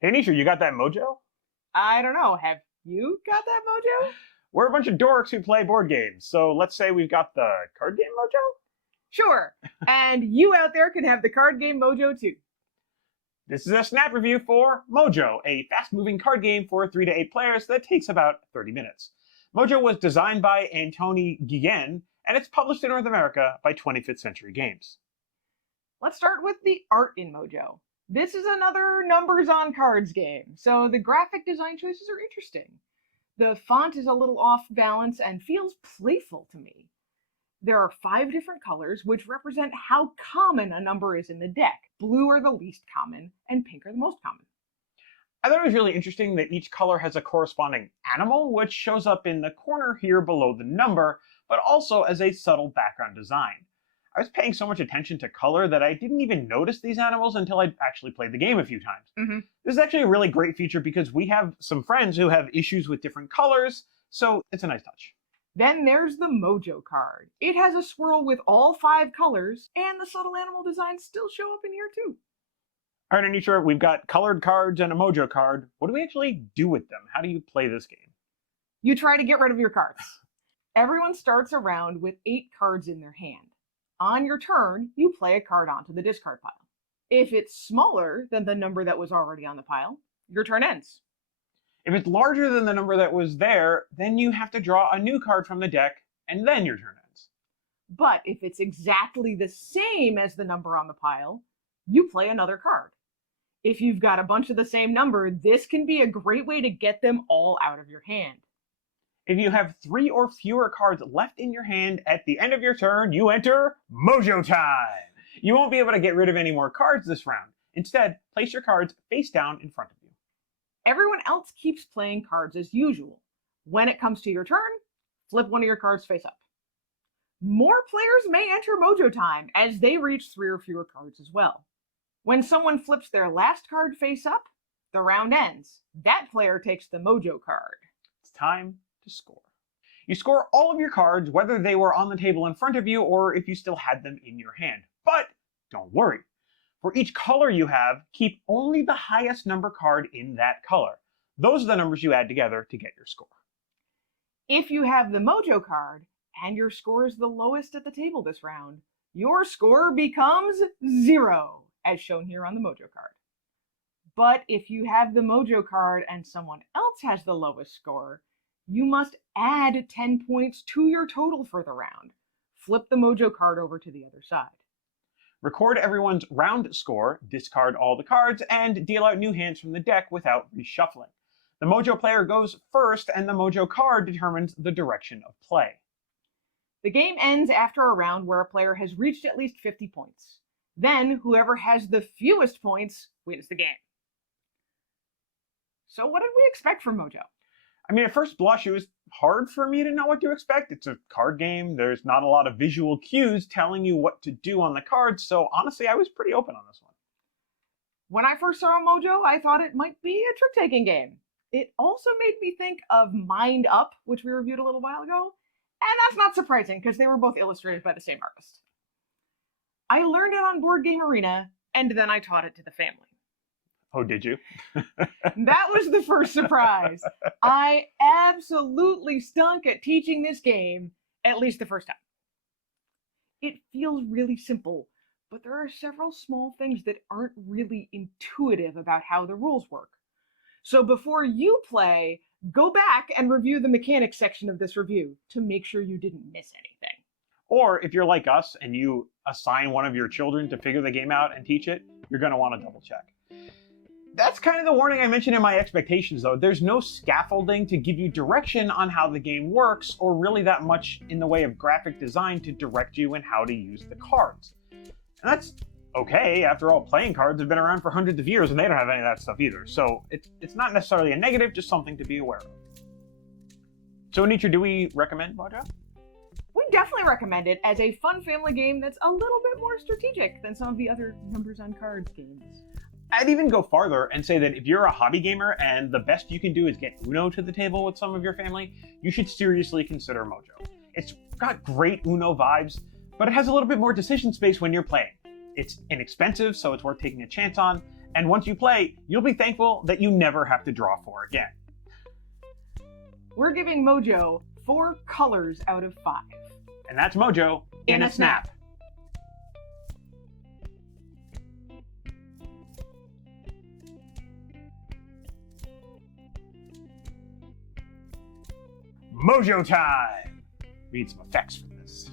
Hey, Nisha, you got that Mojo? I don't know. Have you got that mojo? We're a bunch of dorks who play board games, so let's say we've got the card game Mojo? Sure. And you out there can have the card game mojo too. This is a snap review for Mojo, a fast-moving card game for 3 to 8 players that takes about 30 minutes. Mojo was designed by Antoni Guillen, and it's published in North America by 25th Century Games. Let's start with the art in Mojo. This is another numbers on cards game, so the graphic design choices are interesting. The font is a little off balance and feels playful to me. There are 5 different colors which represent how common a number is in the deck. Blue are the least common, and pink are the most common. I thought it was really interesting that each color has a corresponding animal, which shows up in the corner here below the number, but also as a subtle background design. I was paying so much attention to color that I didn't even notice these animals until I'd actually played the game a few times. This is actually a really great feature because we have some friends who have issues with different colors, so it's a nice touch. Then there's the Mojo card. It has a swirl with all 5 colors, and the subtle animal designs still show up in here too. All right, Anisha, we've got colored cards and a Mojo card. What do we actually do with them? How do you play this game? You try to get rid of your cards. Everyone starts a round with 8 cards in their hand. On your turn, you play a card onto the discard pile. If it's smaller than the number that was already on the pile, your turn ends. If it's larger than the number that was there, then you have to draw a new card from the deck, and then your turn ends. But if it's exactly the same as the number on the pile, you play another card. If you've got a bunch of the same number, this can be a great way to get them all out of your hand. If you have 3 or fewer cards left in your hand at the end of your turn, you enter Mojo time! You won't be able to get rid of any more cards this round. Instead, place your cards face down in front of you. Everyone else keeps playing cards as usual. When it comes to your turn, flip one of your cards face up. More players may enter Mojo time as they reach 3 or fewer cards as well. When someone flips their last card face up, the round ends. That player takes the Mojo card. It's time to score. You score all of your cards, whether they were on the table in front of you or if you still had them in your hand. But don't worry. For each color you have, keep only the highest number card in that color. Those are the numbers you add together to get your score. If you have the Mojo card and your score is the lowest at the table this round, your score becomes 0, as shown here on the Mojo card. But if you have the Mojo card and someone else has the lowest score, you must add 10 points to your total for the round. Flip the Mojo card over to the other side. Record everyone's round score, discard all the cards, and deal out new hands from the deck without reshuffling. The Mojo player goes first, and the Mojo card determines the direction of play. The game ends after a round where a player has reached at least 50 points. Then, whoever has the fewest points wins the game. So what did we expect from Mojo? I mean, at first blush, it was hard for me to know what to expect. It's a card game. There's not a lot of visual cues telling you what to do on the cards, so honestly, I was pretty open on this one. When I first saw Mojo, I thought it might be a trick-taking game. It also made me think of Mind Up, which we reviewed a little while ago, and that's not surprising because they were both illustrated by the same artist. I learned it on Board Game Arena, and then I taught it to the family. Oh, did you? That was the first surprise. I absolutely stunk at teaching this game, at least the first time. It feels really simple, but there are several small things that aren't really intuitive about how the rules work. So before you play, go back and review the mechanics section of this review to make sure you didn't miss anything. Or if you're like us and you assign one of your children to figure the game out and teach it, you're going to want to double check. That's kind of the warning I mentioned in my expectations, though. There's no scaffolding to give you direction on how the game works, or really that much in the way of graphic design to direct you in how to use the cards. And that's okay. After all, playing cards have been around for hundreds of years, and they don't have any of that stuff either. So it's not necessarily a negative, just something to be aware of. So, Anitra, do we recommend Mojo? We definitely recommend it as a fun family game that's a little bit more strategic than some of the other numbers on cards games. I'd even go farther and say that if you're a hobby gamer and the best you can do is get Uno to the table with some of your family, you should seriously consider Mojo. It's got great Uno vibes, but it has a little bit more decision space when you're playing. It's inexpensive, so it's worth taking a chance on, And once you play, you'll be thankful that you never have to draw 4 again. We're giving Mojo 4 colors out of 5. And that's Mojo in a snap. Mojo time! We need some effects for this.